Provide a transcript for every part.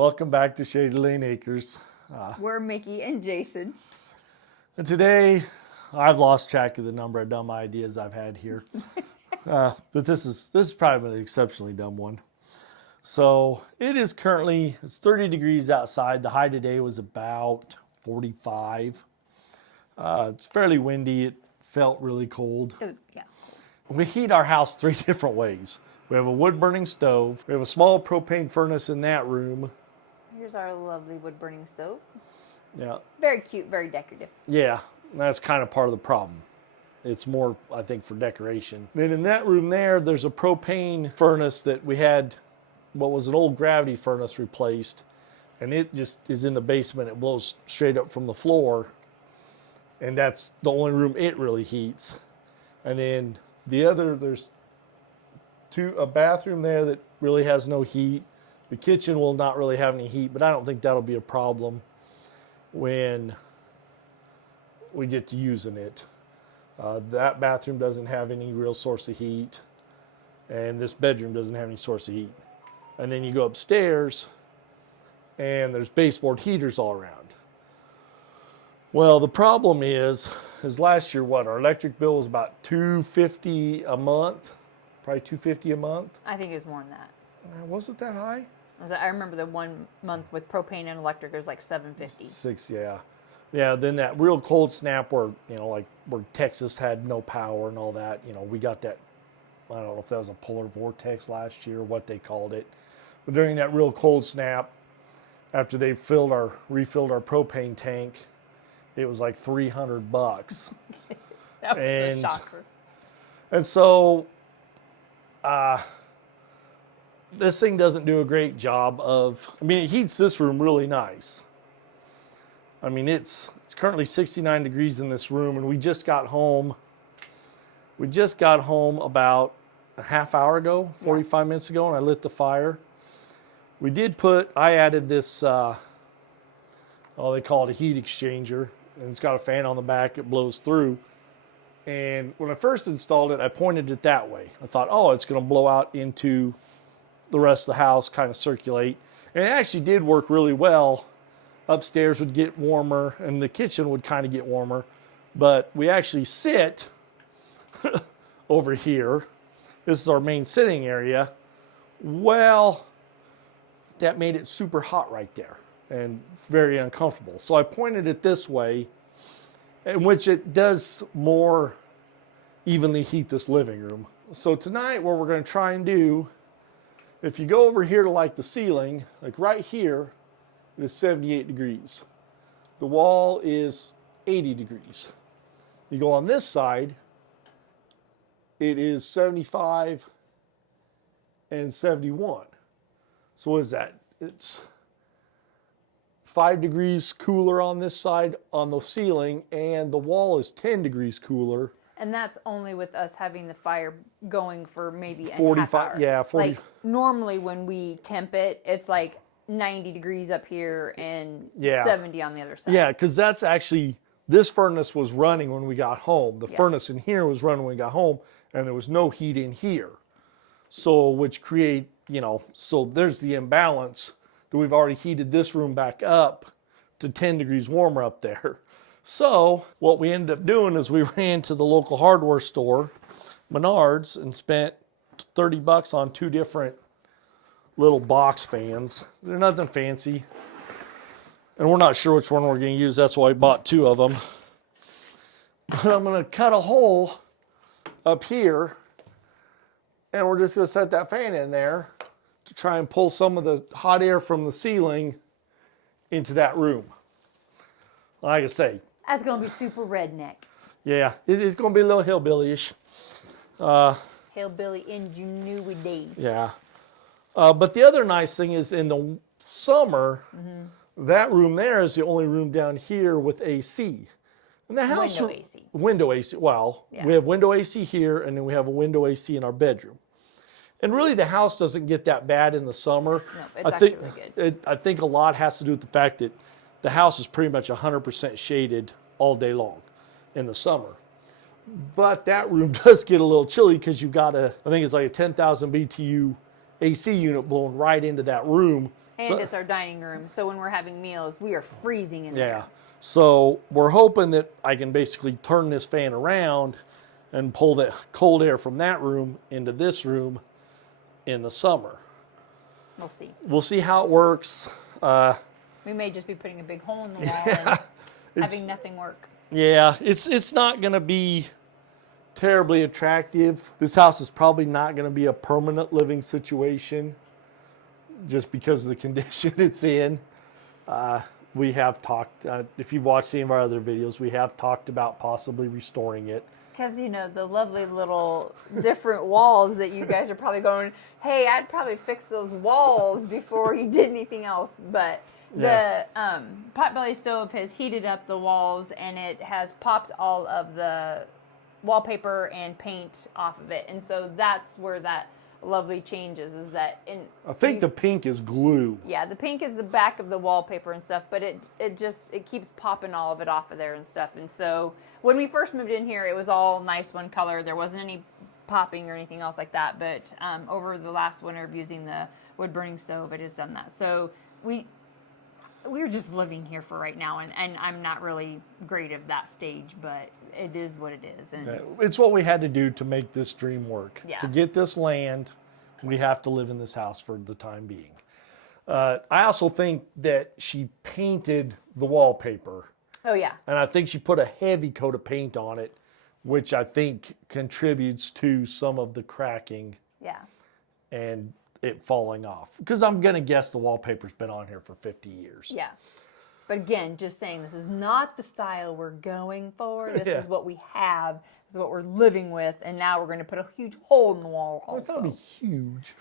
Welcome back to Shady Lane Acres. We're Mickey and Jason. And today, I've lost track of the number of dumb ideas I've had here. But this is probably an exceptionally dumb one. So it is currently, it's 30 degrees outside. The high today was about 45. It's fairly windy. It felt really cold. It was, yeah. We heat our house 3 different ways. We have a wood-burning stove. We have a small propane furnace in that room. Here's our lovely wood-burning stove. Yeah. Very cute, very decorative. Yeah, that's kind of part of the problem. It's more, I think, for decoration. Then in that room there's a propane furnace that we had, what was an old gravity furnace replaced. And it just is in the basement. It blows straight up from the floor. And that's the only room it really heats. And then the other, there's a bathroom there that really has no heat. The kitchen will not really have any heat, but I don't think that'll be a problem when we get to using it. That bathroom doesn't have any real source of heat, and this bedroom doesn't have any source of heat. And then you go upstairs, and there's baseboard heaters all around. Well, the problem is last year, our electric bill was about $250 a month, probably $250 a month. I think it was more than that. Was it that high? I remember the 1 month with propane and electric, it was like $750. 6, yeah. Yeah, then that real cold snap where, like where Texas had no power and all that, we got that, I don't know if that was a polar vortex last year or what they called it. But during that real cold snap, after they refilled our propane tank, it was like $300. That was a shocker. And so, this thing doesn't do a great job of, it heats this room really nice. It's currently 69 degrees in this room, and we just got home. We just got home about a half hour ago, 45 minutes ago, and I lit the fire. I added this, they call it a heat exchanger, and it's got a fan on the back, it blows through. And when I first installed it, I pointed it that way. I thought, it's going to blow out into the rest of the house, kind of circulate. And it actually did work really well. Upstairs would get warmer and the kitchen would kind of get warmer. But we actually sit over here. This is our main sitting area. Well, that made it super hot right there and very uncomfortable. So I pointed it this way, in which it does more evenly heat this living room. So tonight what we're going to try and do, if you go over here to like the ceiling, like right here, it is 78 degrees. The wall is 80 degrees. You go on this side, it is 75 and 71. So what is that? It's 5 degrees cooler on this side on the ceiling, and the wall is 10 degrees cooler. And that's only with us having the fire going for maybe 45, a half hour. yeah, 40. Like normally when we temp it, it's like 90 degrees up here and 70 on the other side. Yeah, because that's actually, this furnace was running when we got home. The furnace in here was running when we got home, and there was no heat in here. So, which create, so there's the imbalance that we've already heated this room back up to 10 degrees warmer up there. So what we ended up doing is we ran to the local hardware store, Menards, and spent $30 on 2 different little box fans. They're nothing fancy. And we're not sure which one we're going to use. That's why I bought 2 of them. But I'm going to cut a hole up here, and we're just going to set that fan in there to try and pull some of the hot air from the ceiling into that room. Like I say, that's going to be super redneck. Yeah, it's going to be a little hillbilly-ish. Hillbilly ingenuity. Yeah. But the other nice thing is in the summer, that room there is the only room down here with AC. And the house, window AC. Window AC. Well, we have window AC here, and then we have a window AC in our bedroom. And really, the house doesn't get that bad in the summer. No, it's actually really good. I think a lot has to do with the fact that the house is pretty much 100% shaded all day long in the summer. But that room does get a little chilly because you've got I think it's like a 10,000 BTU AC unit blowing right into that room And it's our dining room, so when we're having meals, we are freezing in Yeah. there. So we're hoping that I can basically turn this fan around and pull the cold air from that room into this room in the summer. We'll see. We'll see how it works. We may just be putting a big hole in the wall and having nothing work. Yeah, it's not going to be terribly attractive. This house is probably not going to be a permanent living situation just because of the condition it's in. We have talked, if you've watched any of our other videos, we have talked about possibly restoring it. Because, you know, the lovely little different walls that you guys are probably going, hey, I'd probably fix those walls before you did anything else. But the potbelly stove has heated up the walls, and it has popped all of the wallpaper and paint off of it. And so that's where that lovely changes, is that I think the pink is glue. Yeah, the pink is the back of the wallpaper and stuff, but it keeps popping all of it off of there and stuff. And so when we first moved in here, it was all nice one color. There wasn't any popping or anything else like that. But over the last winter of using the wood burning stove, it has done that. So we're just living here for right now, and I'm not really great at that stage, but it is what it is. And it's what we had to do to make this dream work. Yeah. To get this land, we have to live in this house for the time being. I also think that she painted the wallpaper. Oh, yeah. And I think she put a heavy coat of paint on it, which I think contributes to some of the cracking. Yeah. And it falling off. Because I'm going to guess the wallpaper's been on here for 50 years. Yeah. But again, just saying, this is not the style we're going for. This is what we have. This is what we're living with. And now we're going to put a huge hole in the wall also. It's not going to be huge.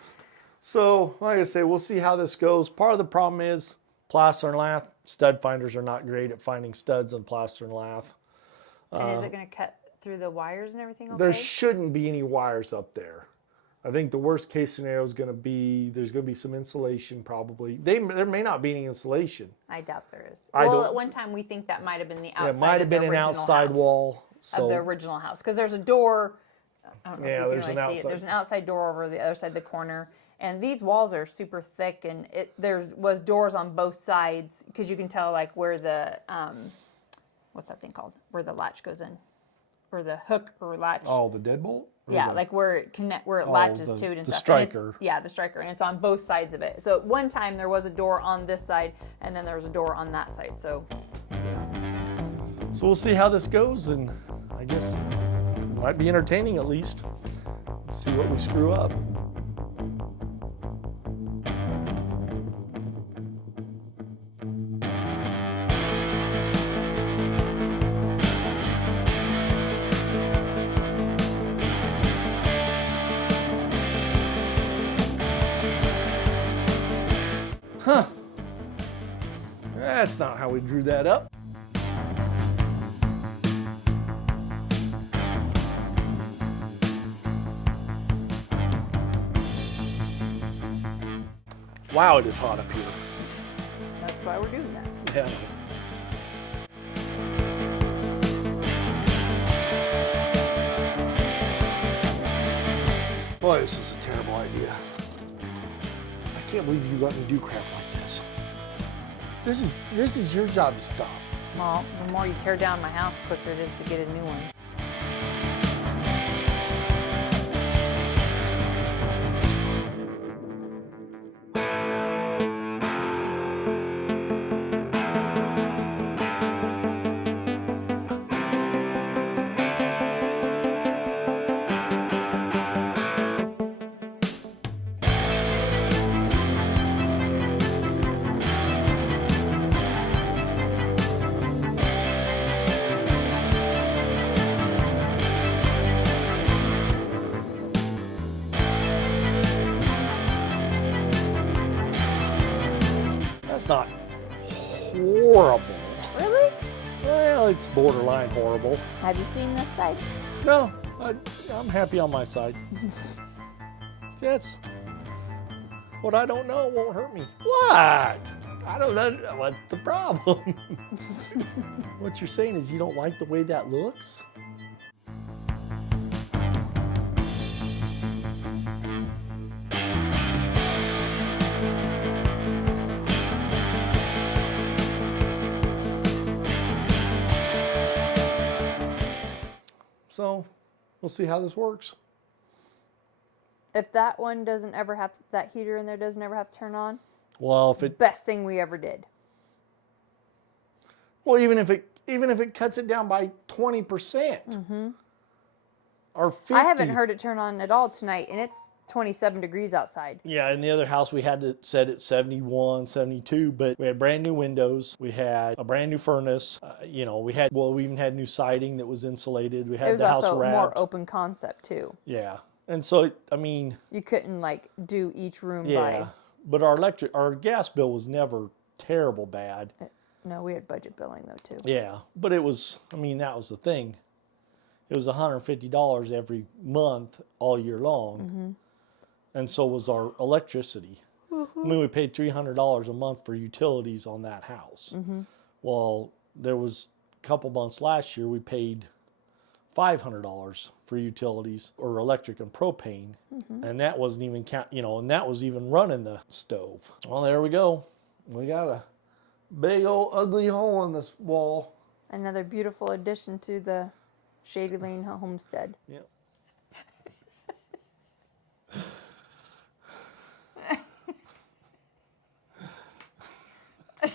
So, like I say, we'll see how this goes. Part of the problem is plaster and lath. Stud finders are not great at finding studs on plaster and lath. And is it going to cut through the wires and everything okay? There shouldn't be any wires up there. I think the worst case scenario is going to be, there's going to be some insulation probably. There may not be any insulation. I doubt there is. At one time we think that might have been the outside it might have been an outside wall. Of the original house. Because there's a door, I don't know if you there's can an really see it. There's an outside door over the other side of the corner. And these walls are super thick, and there was doors on both sides, because you can tell like where the, what's that thing called? Where the latch goes in. Where the hook or latch. Oh, the deadbolt? Yeah, like where it latches to it and the stuff. striker. And the striker, and it's on both sides of it. So at one time there was a door on this side, and then there was a door on that side. So we'll see how this goes, and I guess it might be entertaining at least. See what we screw up. Huh. That's not how we drew that up. Wow, it is hot up here. that's why we're doing that. Yeah. Boy, this is a terrible idea. I can't believe you let me do crap like this. This is your job to stop. Well, the more you tear down my house, the quicker it is to get a new one. That's not horrible. Really? Well, it's borderline horrible. Have you seen this side? No, I'm happy on my side. That's what I don't know won't hurt me. What? I don't know. What's the problem? What you're saying is you don't like the way that looks? So we'll see how this works. If that one doesn't ever have, that heater in there doesn't ever have to turn on, Well, if it best thing we ever did. well even if it cuts it down by 20% or 50. I haven't heard it turn on at all tonight, and it's 27 degrees outside. Yeah, in the other house we had it set at 71, 72, but we had brand new windows. We had a brand new furnace. You know, we even had new siding that was insulated. We It had was the house also wrapped. more open concept too. Yeah. And so, I mean, You couldn't like do each room yeah. But our gas bill was never terrible bad. No, we had budget billing though too. Yeah, but it was, I mean, that was the thing. It was $150 every month all year long. And so was our electricity. I mean, we paid $300 a month for utilities on that house. Well, there was a couple months last year we paid $500 for utilities or electric and propane, and that wasn't even and that was even running the stove. Well, there we go. We got a big old ugly hole in this wall. Another beautiful addition to the Shady Lane homestead. Yep.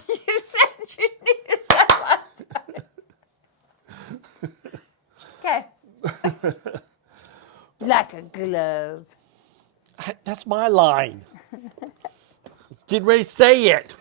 You said you needed that last time. Okay. Like a glove. That's my line. Let's get ready to say it.